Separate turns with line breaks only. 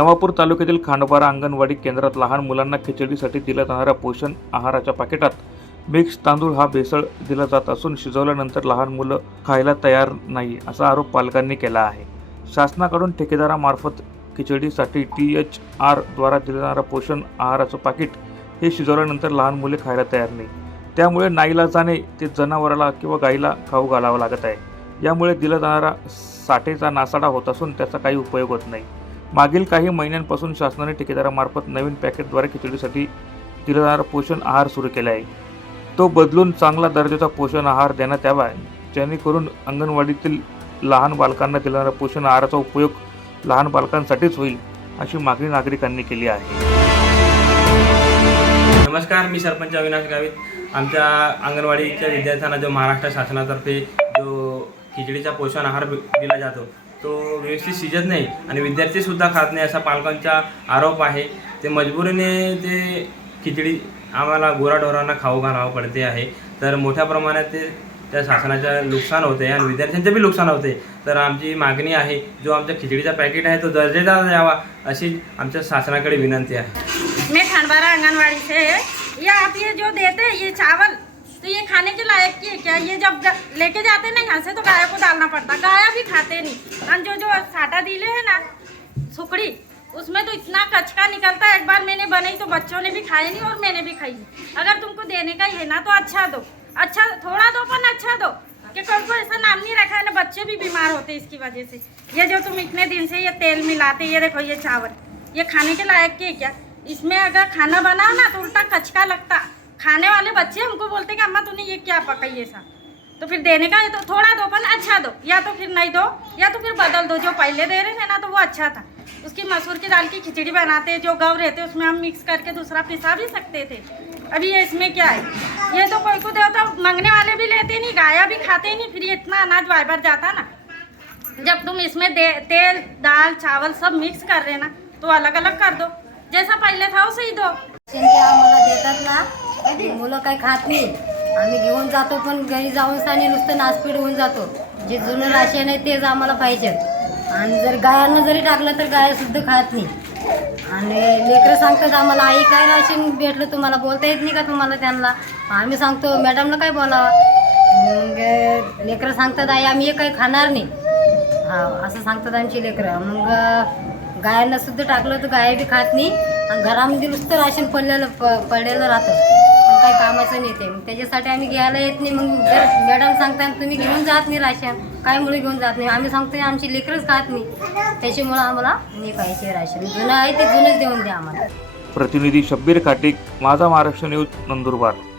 नवापूर तालुक्यातील खांडबारा अंगणवाडी केंद्रात लहान मुलांना खिचडीसाठी दिला जाणाऱ्या पोषण आहाराच्या पाकिटात. मिक्स तांदूळ हा भेसळ दिला जात असून शिजवल्यानंतर लहान मुलं खायला तयार नाही असा आरोप पालकांनी केला आहे. शासनाकडून ठेकेदारामार्फत खिचडीसाठी टी एच आरद्वारा दिलं जाणारा पोषण आहाराचं पाकिट हे शिजवल्यानंतर लहान मुले खायला तयार नाही. त्यामुळे नाईला जाणे ते जनावराला किंवा गाईला खाऊ घालावं लागत आहे. यामुळे दिला जाणारा साठेचा नासाडा होत असून त्याचा काही उपयोग होत नाही. मागील काही महिन्यांपासून शासनाने ठेकेदारामार्फत नवीन पॅकेटद्वारे खिचडीसाठी दिला जाणारा पोषण आहार सुरू केला आहे. तो बदलून चांगला दर्जाचा पोषण आहार देण्यात यावा जेणेकरून अंगणवाडीतील लहान बालकांना दिला पोषण आहाराचा उपयोग लहान बालकांसाठीच होईल अशी मागणी नागरिकांनी केली आहे.
नमस्कार मी सरपंच अविनाश गावित. आमच्या अंगणवाडीच्या विद्यार्थ्यांना जो महाराष्ट्र शासनातर्फे जो खिचडीचा पोषण आहार दिला जातो तो व्यवस्थित शिजत नाही आणि विद्यार्थीसुद्धा खात नाही असा पालकांचा आरोप आहे. ते मजबुरीने ते खिचडी आम्हाला गुराढोरांना खाऊ घालावं पडते आहे. तर मोठ्या प्रमाणात ते त्या शासनाचं नुकसान होते आणि विद्यार्थ्यांचं बी नुकसान होते. तर आमची मागणी आहे जो आमचा खिचडीचा पॅकेट आहे तो दर्जेदार द्यावा अशी आमच्या शासनाकडे विनंती आहे.
मैं खानबारा आंगनवाड़ी से ये आप ये जो देते हैं ये चावल तो ये खाने के लायक की है क्या? ये जब ज- लेके जाते हैं ना यहाँ से तो गाय को डालना पड़ता गाय भी खाते नहीं। और जो जो साटा दिले है ना सुकड़ी उसमें तो इतना कचका निकलता है, एक बार मैंने बनाई तो बच्चों ने भी खाई नहीं और मैंने भी खाई अगर तुमको देने का ही है ना तो अच्छा दो। अच्छा थोड़ा दो पर अच्छा दो। कि कोई को ऐसा नाम नहीं रखा है, ना बच्चे भी बीमार होते हैं इसकी वजह से। ये जो तुम इतने दिन से ये तेल मिलाते ये देखो, ये चावल, ये खाने के लायक के क्या? इसमें अगर खाना बनाओ ना तो उल्टा कचका लगता। खाने वाले बच्चे हमको बोलते कि, अम्मा, तूने ये क्या पकाई ऐसा? तो फिर देने का तो थोड़ा दो पर अच्छा दो। या तो फिर नहीं दो, या तो फिर बदल दो, जो पहले दे रहे थे ना तो वो अच्छा था। उसकी मसूर की दाल की खिचड़ी बनाते, जो गव रहते, उसमें हम मिक्स करके दूसरा पिसा भी सकते थे। अभी ये इसमें क्या है? ये तो कोई को तो मंगने वाले भी लेते नहीं, गाया भी खाते नहीं, फिर इतना अनाज वाइबर जाता ना। जब तुम इसमें दे, तेल, दाल, चावल सब मिक्स कर रहे ना तो अलग अलग कर दो। जैसा पहले था वैसे ही दो।
देतात आम्ही घेऊन जातो पण घरी जाऊन साने नुसतं नासपीड होऊन जातो. जे जुनं राशन आहे तेच आम्हाला पाहिजे. आणि जर गायांना जरी टाकलं तर गाया सुद्धा खात नाही. आणि लेकरं सांगतात आम्हाला आई काय राशन भेटलं तुम्हाला? बोलता येत नाही का तुम्हाला त्यांना? आम्ही सांगतो मॅडमला काय बोलावं? मग लेकरं सांगतात आई आम्ही हे काही खाणार नाही. हा असं सांगतात आमची लेकरं. मग गायांना सुद्धा टाकलं तर गाय बी खात नाही. आणि घरामध्ये नुसतं राशन पडलेलं प पडलेलं राहतं. काही कामाचं नाही ते. त्याच्यासाठी आम्ही घ्यायला येत नाही. मग जर मॅडम सांगतात तुम्ही घेऊन जात नाही राशन. काय मुळे घेऊन जात नाही? आम्ही सांगतो आमची लेकरच खात नाही. त्याच्यामुळं आम्हाला नाही पाहिजे राशन. जुनं आहे ते जुनंच देऊन द्या आम्हाला.
प्रतिनिधी शब्बीर काटीक माझा महाराष्ट्र न्यूज नंदुरबार.